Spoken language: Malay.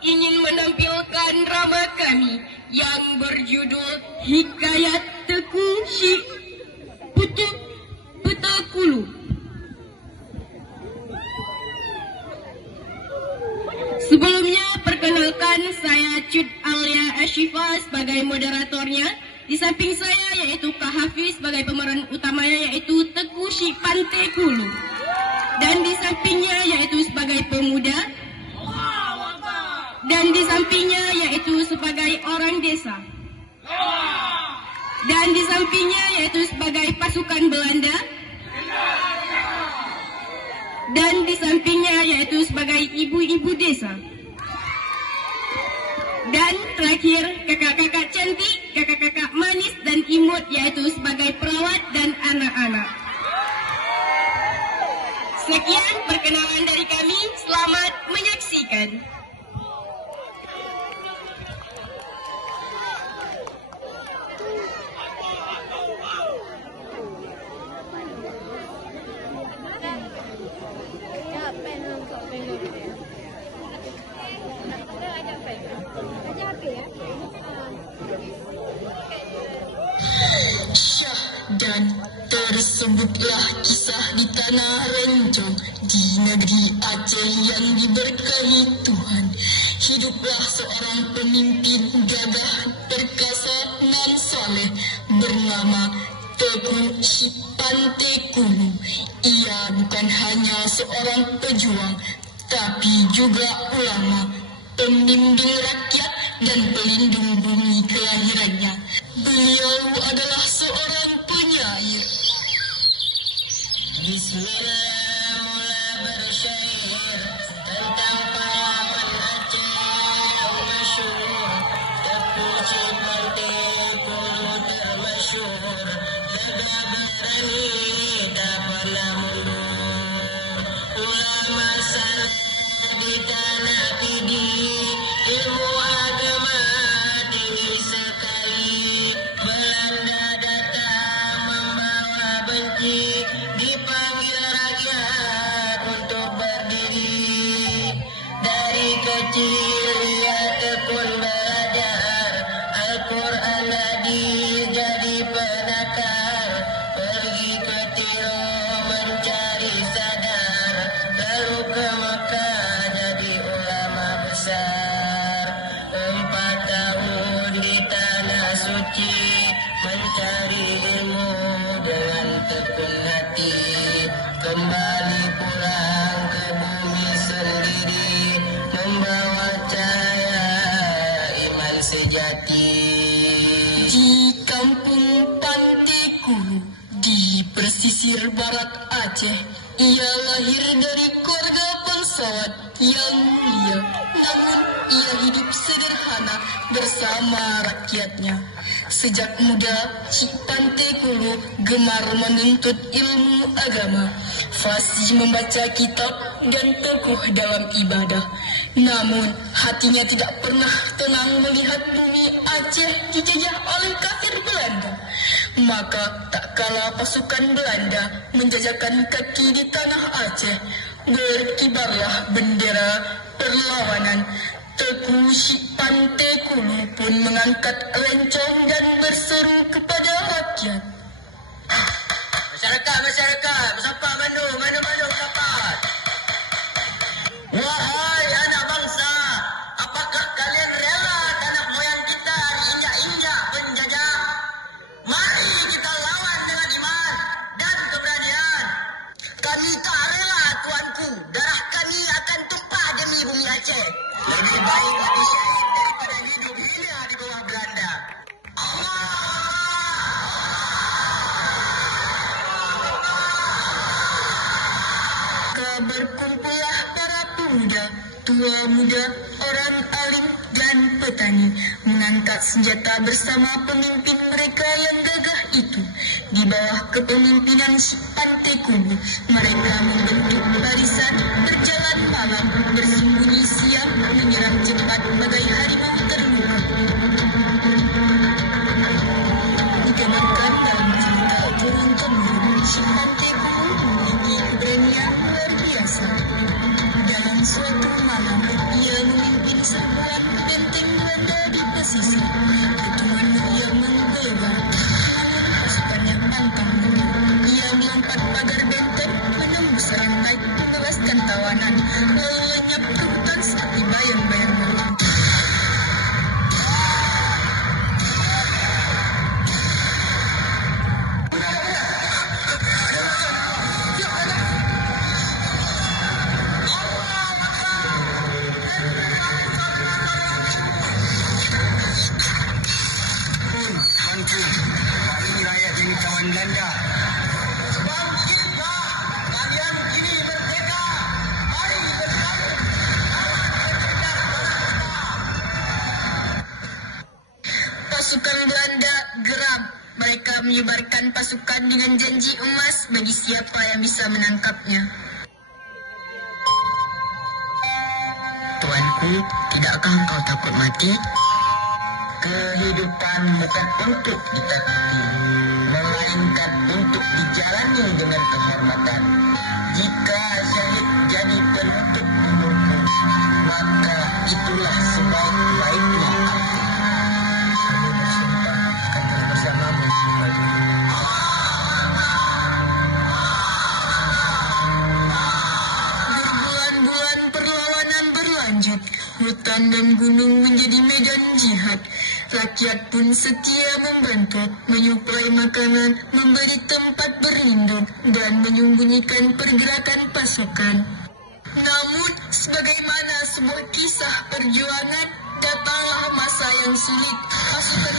ingin menampilkan drama kami yang berjudul Hikayat Teku Si Putuk Petakulu. Sebelumnya, perkenalkan saya Cut Alia Ashifa sebagai moderatornya. Di samping saya yaitu Kak Hafiz sebagai pemeran utamanya yaitu Teku Si Pantekulu. Dan di sampingnya yaitu sebagai pemuda. Dan di sampingnya yaitu sebagai orang desa. Dan di sampingnya yaitu sebagai pasukan Belanda. Dan di sampingnya yaitu sebagai ibu-ibu desa. Dan terakhir kakak-kakak cantik, kakak-kakak manis dan imut yaitu sebagai perawat dan anak-anak. Sekian perkenalan dari kami, selamat menyaksikan. Dan tersebutlah kisah di tanah Rencong, di negeri Aceh yang diberkahi Tuhan. Hiduplah seorang pemimpin gagah, perkasa nan saleh bernama Teku Si Pantekulu. Ia bukan hanya seorang pejuang, tapi juga ulama, pembimbing rakyat dan pelindung bumi kelahirannya. Beliau adalah seorang penyair. Bismillah, mulai bersyair tentang pahlawan Aceh yang masyhur. Teku Si Pantekulu termasyhur, gagah berani tak pernah mundur. Ulama saleh di tanah Pidi, ilmu agama tinggi sekali. Belanda datang membawa benci, dipanggil rakyat untuk berdiri. Dari kecil ia tekun belajar, Al-Quran hadis jadi penakar. Pergi ke Tiro mencari sadar, lalu ke Mekah jadi ulama besar. 4 tahun di tanah suci mencari ilmu dengan tekun hati. Kembali pulang ke bumi sendiri, membawa cahaya iman sejati. Di kampung Pantekulu di pesisir barat Aceh, ia lahir dari keluarga bangsawan yang mulia. Namun ia hidup sederhana bersama rakyatnya. Sejak muda, Si Pantekulu gemar menuntut ilmu agama, fasih membaca kitab dan teguh dalam ibadah. Namun hatinya tidak pernah tenang melihat bumi Aceh dijajah oleh kafir Belanda. Maka tak kala pasukan Belanda menjajakan kaki di tanah Aceh, berkibarlah bendera perlawanan. Teku Si Pantekulu pun mengangkat rencong dan berseru kepada rakyat. Masyarakat, bersapa Manu, bersapa. Wahai anak bangsa, apakah kalian rela tanah moyang kita diinjak-injak penjajah? Mari kita lawan dengan iman dan keberanian. Kami tak rela, tuanku, darah kami akan tumpah demi bumi Aceh. Lebih baik mati syahid daripada hidup hina di bawah Belanda. Berkumpullah para pemuda, tua muda, orang alim dan petani, mengangkat senjata bersama pemimpin mereka yang gagah itu. Di bawah kepemimpinan Si Pantekulu, mereka membentuk barisan, berjalan malam, bersembunyi siang, menyerang cepat bagai harimau terluka. Dikenakan dalam cerita turun temurun, Si Pantekulu memiliki keberanian luar biasa. Dalam suatu malam, ia memimpin sang membebaskan tawanan, lalu lenyap ke hutan seperti bayang-bayang burung. Pasukan Belanda geram. Mereka menyebarkan pasukan dengan janji emas bagi siapa yang bisa menangkapnya. Tuanku, tidakkah engkau takut mati? Kehidupan bukan untuk ditakuti, melainkan untuk dijalani dengan kehormatan. Jika syahid jadi penutup umurku, maka itulah sebaik-baiknya aku. Bersamamu kembali. Berbulan-bulan perlawanan berlanjut. Hutan dan gunung menjadi medan jihad. Rakyat pun setia membantu, menyuplai makanan, memberi tempat berlindung, dan menyembunyikan pergerakan pasukan. Namun, sebagaimana sebuah kisah perjuangan, datanglah masa yang sulit. Pasukan